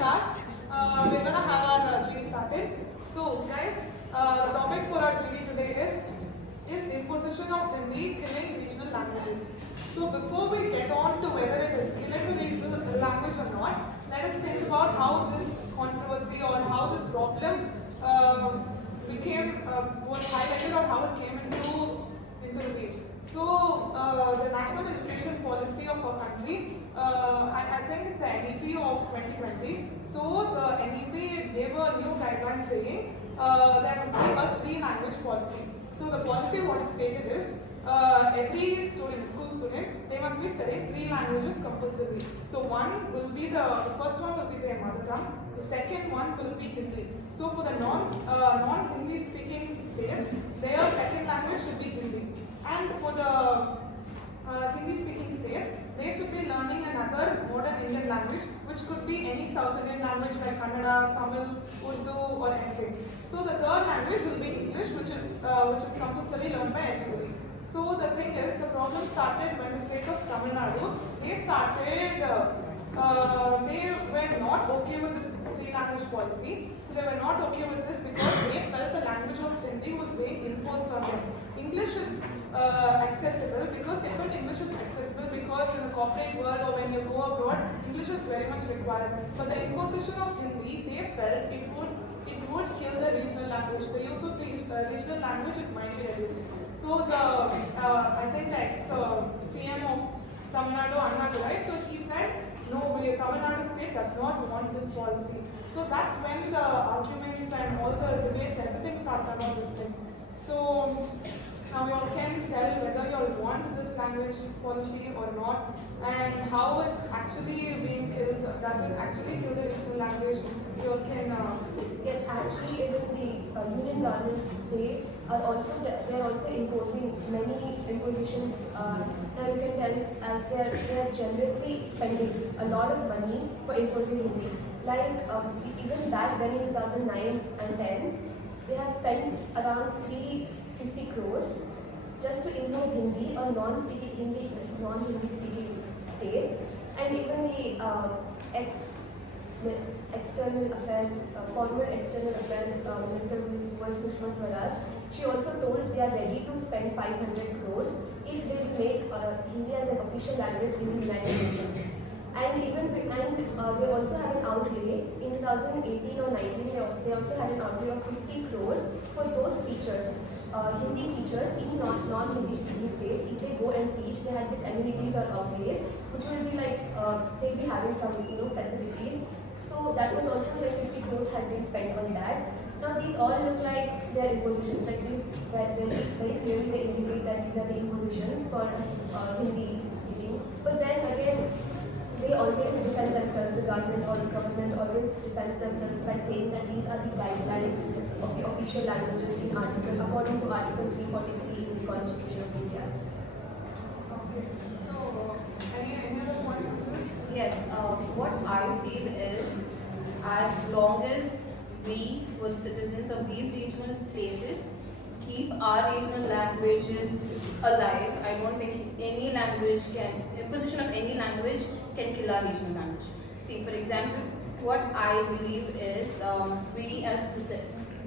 class. We're gonna have our GD started. So, guys, the topic for our GD today is imposition of Hindi killing regional languages. So, before we get on to whether it is killing the regional language or not, let us think about how this controversy or how this problem was highlighted or how it came into the way. So, the national education policy of our country, I think it's the NEP of 2020. So, the NEP gave a new guideline saying there must be a 3-language policy. So, the policy, what it stated is every student, school student, they must be studying 3 languages compulsorily. So, the first one will be their mother tongue. The second one will be Hindi. So, for the non-Hindi speaking states, their second language should be Hindi. And for the Hindi speaking states, they should be learning another modern Indian language, which could be any South Indian language like Kannada, Tamil, Urdu, or anything. So the third language will be English, which is compulsory learned by everybody. So the thing is, the problem started when the state of Tamil Nadu, they were not okay with this 3-language policy. So they were not okay with this because they felt the language of Hindi was being imposed on them. English is acceptable because they felt English is acceptable because in the corporate world or when you go abroad, English is very much required. But the imposition of Hindi, they felt it would kill the regional language. The use of the regional language, it might be reduced. So I think the ex-CM of Tamil Nadu, Anna Durai, so he said, no, Tamil Nadu state does not want this policy. So that's when the arguments and all the debates, everything started about this thing. So now you all can tell whether you all want this language policy or not, and how it's actually being killed. Does it actually kill the regional language? You all can Yes, actually, even the union government, they are also imposing many impositions. Now you can tell as they are generously spending a lot of money for imposing Hindi. Like even back then in 2009 and 10, they have spent around 350 crores just to impose Hindi on non-Hindi speaking states, and even the external affairs, former external affairs minister was Sushma Swaraj. She also told they are ready to spend 500 crores if they will make Hindi as an official language in the United Nations. And they also have an outlay in 2018 or 19. They also had an outlay of 50 crores for those teachers, Hindi teachers in non-Hindi speaking states. If they go and teach, they have these amenities or outlays, which will be like they'll be having some facilities. So that was also like 50 crores had been spent on that. Now these all look like their impositions. Like these very clearly they indicate that these are the impositions for Hindi speaking. But then again, they always defend themselves, the government always defends themselves by saying that these are the guidelines of the official languages according to Article 343 in the Constitution of India. Okay. So, any other points on this? Yes, what I feel is as long as we, who are citizens of these regional places, keep our regional languages alive, I don't think imposition of any language can kill our regional language. See, for example, what I believe is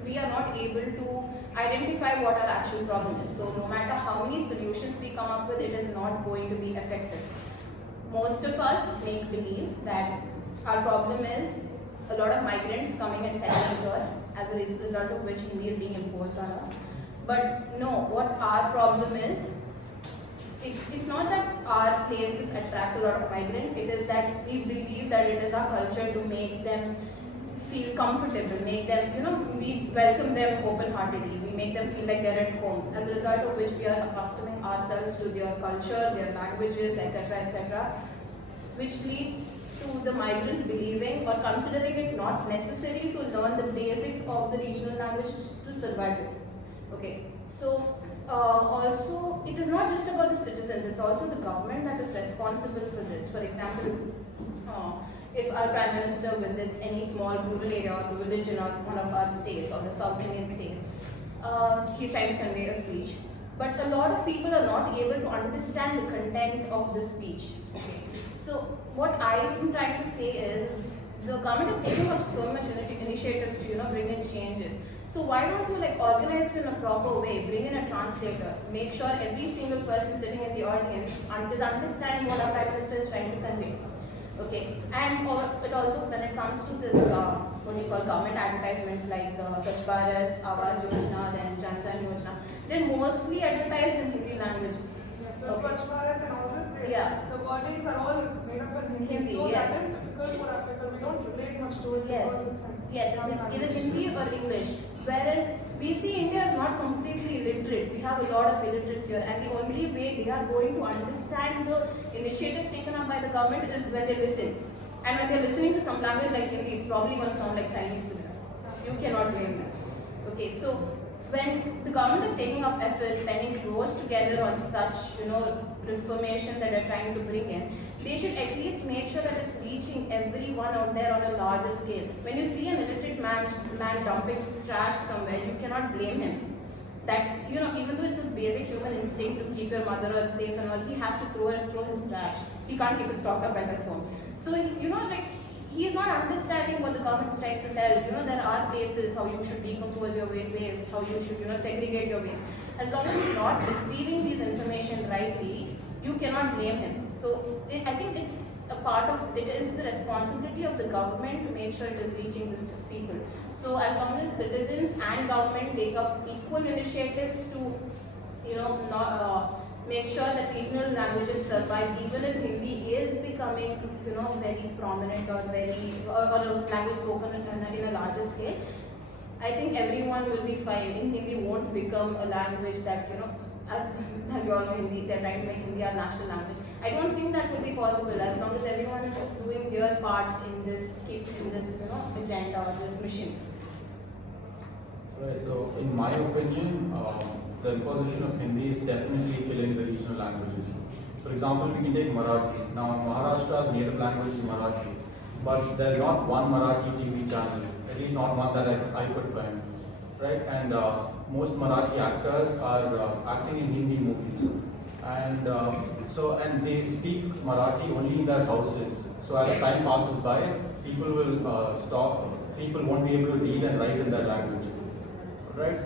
we are not able to identify what our actual problem is. So no matter how many solutions we come up with, it is not going to be effective. Most of us make believe that our problem is a lot of migrants coming and settling here, as a result of which Hindi is being imposed on us. But no, what our problem is, it's not that our places attract a lot of migrants, it is that we believe that it is our culture to make them feel comfortable, make them, we welcome them open-heartedly, we make them feel like they're at home, as a result of which we are accustoming ourselves to their culture, their languages, etc., which leads to the migrants believing or considering it not necessary to learn the basics of the regional language to survive it. Okay, so also it is not just about the citizens, it's also the government that is responsible for this. For example, if our Prime Minister visits any small rural area or village in one of our states or the South Indian states, he's trying to convey a speech. But a lot of people are not able to understand the content of the speech. Okay. So what I am trying to say is, the government is taking up so much initiatives to bring in changes. So why don't you organize it in a proper way? Bring in a translator. Make sure every single person sitting in the audience is understanding what our Prime Minister is trying to convey. Okay, and it also, when it comes to this what we call government advertisements like the Swachh Bharat, Awas Yojana, then Jan Dhan Yojana, they're mostly advertised in Hindi languages. The Swachh Bharat and all this, the wordings are all made up in Hindi. So yes. that is difficult for us because we don't relate much to it. Yes, yes, some it's either language. Hindi or English. Whereas we see India is not completely illiterate. We have a lot of illiterates here, and the only way they are going to understand the initiatives taken up by the government is when they listen. And when they're listening to some language like Hindi, it's probably going to sound like Chinese to them. You cannot blame them. Okay, so when the government is taking up efforts, spending crores together on such, reformation that they're trying to bring in, they should at least make sure that it's reaching everyone out there on a larger scale. When you see an illiterate man dumping trash somewhere, you cannot blame him. That, even though it's a basic human instinct to keep your mother earth safe and all, he has to throw his trash. He can't keep it stocked up at his home. So, he is not understanding what the government is trying to tell. There are places how you should decompose your waste, how you should, segregate your waste. As long as he's not receiving these information rightly, you cannot blame him. So, I think it's a part of, it is the responsibility of the government to make sure it is reaching the people. So, as long as citizens and government take up equal initiatives to, make sure that regional languages survive, even if Hindi is becoming, very prominent or or a language spoken in a larger scale, I think everyone will be fine. Hindi won't become a language that, as you all know, Hindi, they're trying to make Hindi our national language. I don't think that will be possible as long as everyone is doing their part in this, agenda or this mission. Right, so in my opinion, the imposition of Hindi is definitely killing the regional languages. For example, we can take Marathi. Now, Maharashtra's native language is Marathi, but there's not one Marathi TV channel, at least not one that I could find, right? And most Marathi actors are acting in Hindi movies, and and they speak Marathi only in their houses. So as time passes by, people will stop. People won't be able to read and write in their language, right?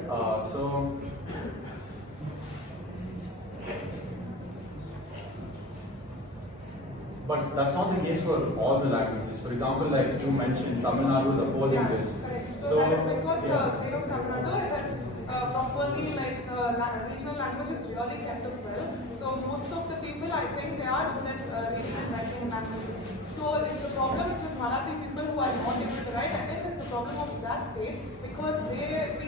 But that's not the case for all the languages. For example, like you mentioned, Tamil Nadu is opposing this. Correct. So that is because the state of Tamil Nadu has properly regional languages really kept up well. So most of the people, I think, they are good at reading and writing languages. So if the problem is with Marathi people who are not able to write, I think it's the problem of that state because they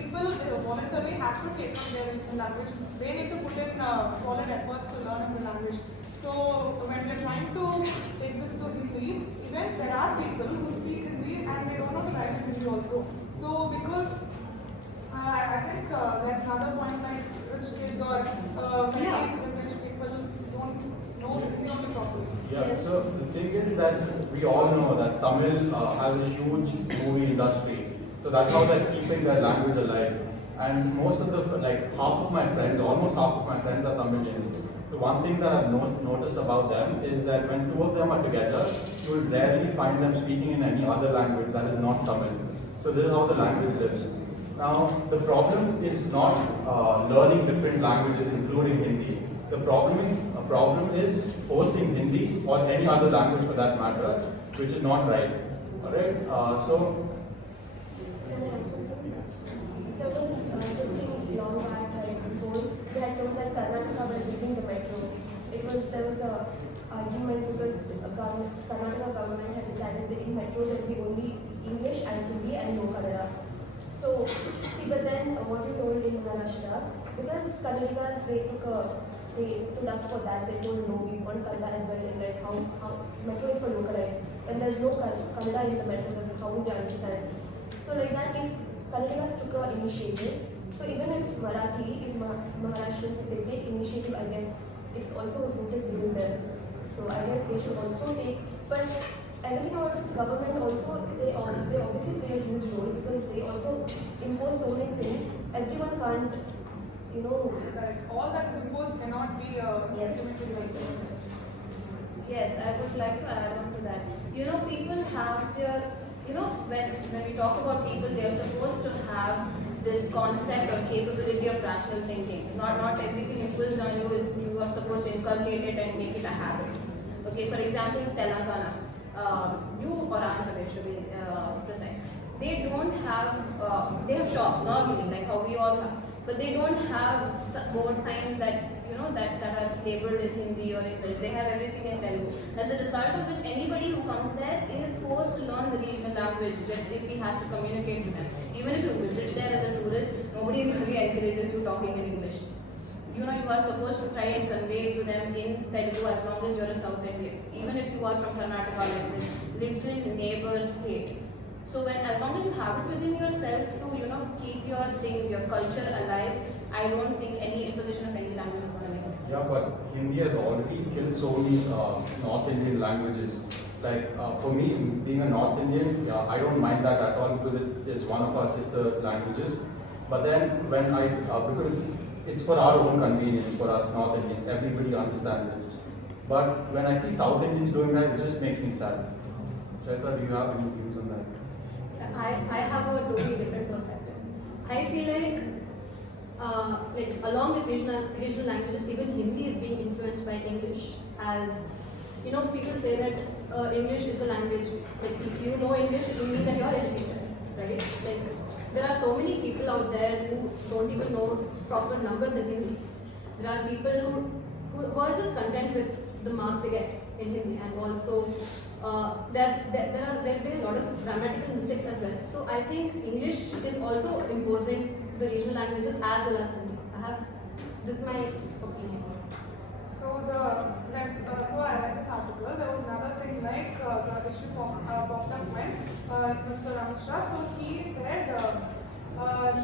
voluntarily have to take on their regional language. They need to put in solid efforts to learn the language. So when we are trying to take this to Hindi, even there are people who speak Hindi and they don't know to write Hindi also. So because I think there's another point like rich kids or very privileged people don't know Hindi only properly. Yeah, Yes. so the thing is that we all know that Tamil has a huge movie industry. So that's how they're keeping their language alive. And most of the, almost half of my friends are Tamilians. So one thing that I've noticed about them is that when two of them are together, you will rarely find them speaking in any other language that is not Tamil. So this is how the language lives. Now, the problem is not learning different languages, including Hindi. The problem is forcing Hindi or any other language for that matter, which is not right. All right. There was this thing long back, before, they had told that Karnataka was leaving the metro. There was a argument because Karnataka government had decided that in metro there will be only English and Hindi and no Kannada. So, but then what you told in Maharashtra, because Kannadigas, they stood up for that. They told no, we want Kannada as well. And like how metro is for localites. When there's no Kannada in the metro, then how would they understand? So like that, if Kannadigas took an initiative, so even if Maharashtrians, if they take initiative, I guess it's also rooted within them. So I guess they should also take. But anything about government also, they obviously play a huge role because they also impose so many things. Everyone can't, Correct. All that is imposed cannot be implemented like that. Yes, I would like to add on to that. people have their, when we talk about people, they are supposed to have this concept or capability of rational thinking. Not everything imposed on you is you are supposed to inculcate it and make it a habit. Okay, for example, in Telangana, you or Andhra Pradesh to be precise, they don't have, they have shops normally like how we all have, but they don't have board signs that that are labeled in Hindi or English. They have everything in Telugu. As a result of which, anybody who comes there is forced to learn the regional language just if he has to communicate with them. Even if you visit there as a tourist, nobody really encourages you talking in English. You are supposed to try and convey it to them in Telugu as long as you're a South Indian. Even if you are from Karnataka, like this literal neighbor state. So as long as you have it within yourself to keep your things, your culture alive, I don't think any imposition of any language is going to make a difference. Yeah, but Hindi has already killed so many North Indian languages. Like for me, being a North Indian, yeah, I don't mind that at all because it is one of our sister languages. But then when because it's for our own convenience, for us North Indians, everybody understands it. But when I see South Indians doing that, it just makes me sad. Chaitra, do you have any views on that? I have a totally different perspective. I feel like along with regional languages, even Hindi is being influenced by English. As people say that English is a language. Like if you know English, it means that you are educated, right? Like there are so many people out there who don't even know proper numbers in Hindi. There are people who are just content with the marks they get in Hindi, and also there will be a lot of grammatical mistakes as well. So I think English is also imposing the regional languages as well as Hindi. This is my opinion. So I read this article. There was another thing like the issue popped up when Mr. Ramishra. So he said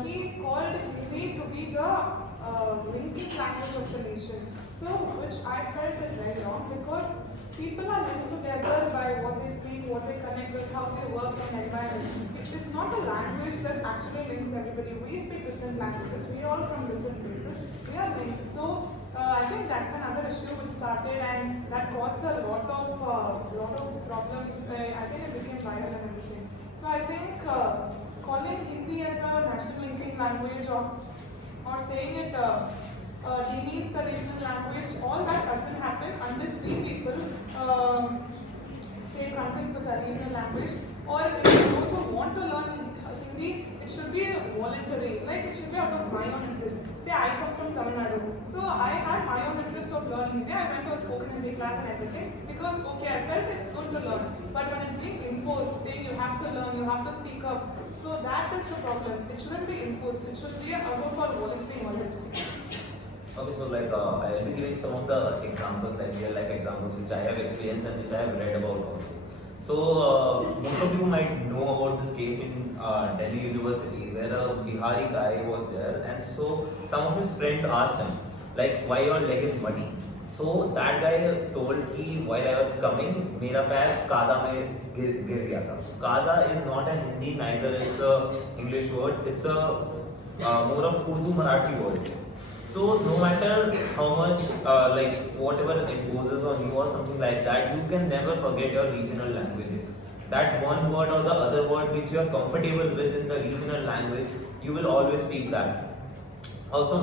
he called Hindi to be the linking language of the nation. So which I felt is very wrong because people are linked together by what they speak, what they connect with, how they work in environment. It's not a language that actually links everybody. We speak different languages. We are all from different places. We are linked. So I think that's another issue which started and that caused a lot of problems. I think it became viral and everything. So I think calling Hindi as a national linking language or saying it demeans the regional language, all that doesn't happen unless we people stay content with the regional language. Or if those who want to learn Hindi, it should be voluntary, like it should be out of my own interest. Say I come from Tamil Nadu, so I had my own interest of learning Hindi. I went to a spoken Hindi class and everything because okay, I felt it's good to learn. But when it's being imposed, saying you have to learn, you have to speak up, so that is the problem. It shouldn't be imposed. It should be a voluntary interest. Okay, so I will be giving some of the examples, like real life examples, which I have experienced and which I have read about also. So most of you might know about this case in Delhi University, where a Bihari guy was there, and so some of his friends asked him, like, why your leg is muddy? So that guy told कि while I was coming, मेरा पैर कादा में गिर गया था. So कादा is not a Hindi, neither it's a English word. It's a more of Urdu Marathi word. So no matter how much whatever it imposes on you or something like that, you can never forget your regional languages. That one word or the other word which you are comfortable with in the regional language, you will always speak that. Also,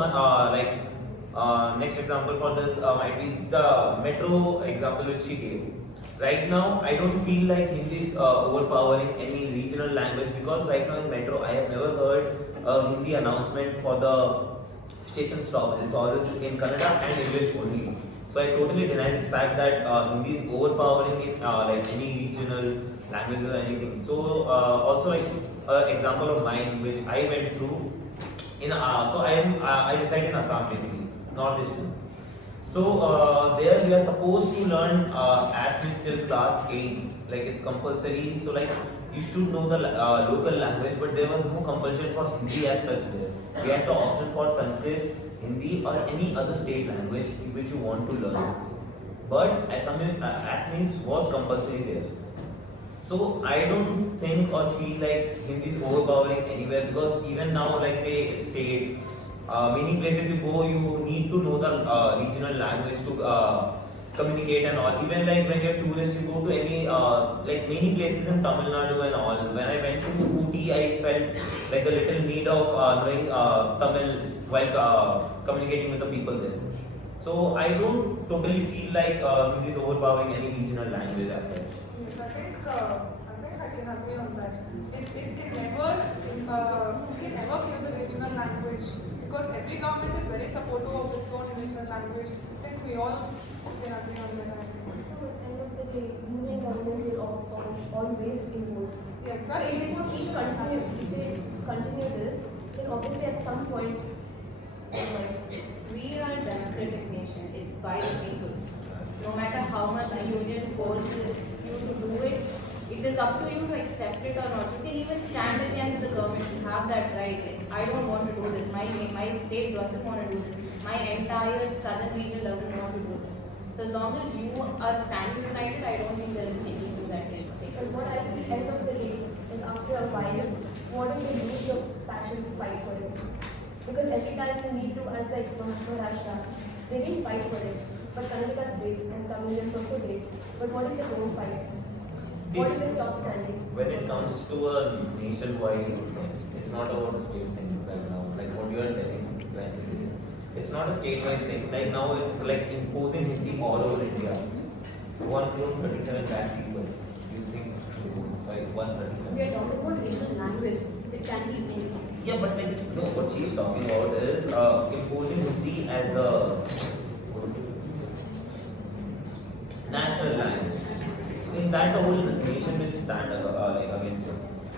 next example for this might be the metro example which she gave. Right now, I don't feel like Hindi is overpowering any regional language because right now in metro, I have never heard a Hindi announcement for the station stop. It's always in Kannada and English only. So I totally deny this fact that Hindi is overpowering in any regional languages or anything. So also example of mine which I went through in I reside in Assam basically, northeastern. So there we are supposed to learn as till class 8, like it's compulsory. So you should know the local language, but there was no compulsion for Hindi as such there. We had the option for Sanskrit, Hindi or any other state language in which you want to learn. But Assamese was compulsory there. So I don't think or feel like Hindi is overpowering anywhere because even now they say many places you go you need to know the regional language to communicate and all. Even like when you're tourists, you go to any like many places in Tamil Nadu and all. When I went to Ooty, I felt like a little need of knowing Tamil while communicating with the people there. So I don't totally feel like Hindi is overpowering any regional language as such. Yes, I can agree on that. It can never kill the regional language because every government is very supportive of its own regional language. I think we all can agree on that. At the end of the day, union government will always impose. Yes, So that if they continue this, then obviously at some point, We are a democratic nation. It's by the people. No matter how much the union forces you to do it, it is up to you to accept it or not. You can even stand against the government. You have that right. Like, I don't want to do this. My state doesn't want to do this. My entire southern region doesn't want to do this. So as long as you are standing united, I don't think there is anything that can take because us. what I feel end of the day, and after a while, what if they lose your passion to fight for it? Because every time you need to, as like Maharashtra, they didn't fight for it. But Karnataka's did, and Tamilians also did. But what if they don't fight? See, What if they stop standing? when it comes to a nationwide thing, it's not about a state thing right now. Like what you are trying to say. It's not a state-wise thing. Like now it's like imposing Hindi all over India. 1,37 lakh people. You think, sorry, 137. We are talking about regional languages. It can be anything. Yeah, but like, no, what she's talking about is imposing Hindi as the national language. So in that, the whole nation will stand like against it.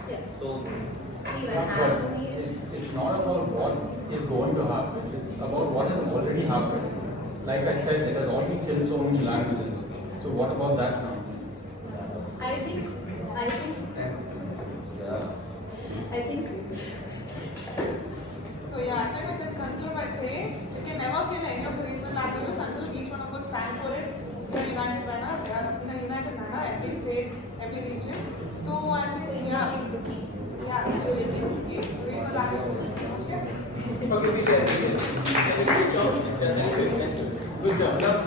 Yeah. So See, when But Assamese it's not about what is going to happen. It's about what has already happened. Like I said, it has already killed so many languages. So what about that now? I think, So yeah, I think we can conclude by saying we can never kill any of the regional languages until each one of us stand for it in a united manner, every state, every region. So I think yeah, Unity is the key. yeah, unity is the key. Regional languages. Okay. Okay, we can. Good job. Good job.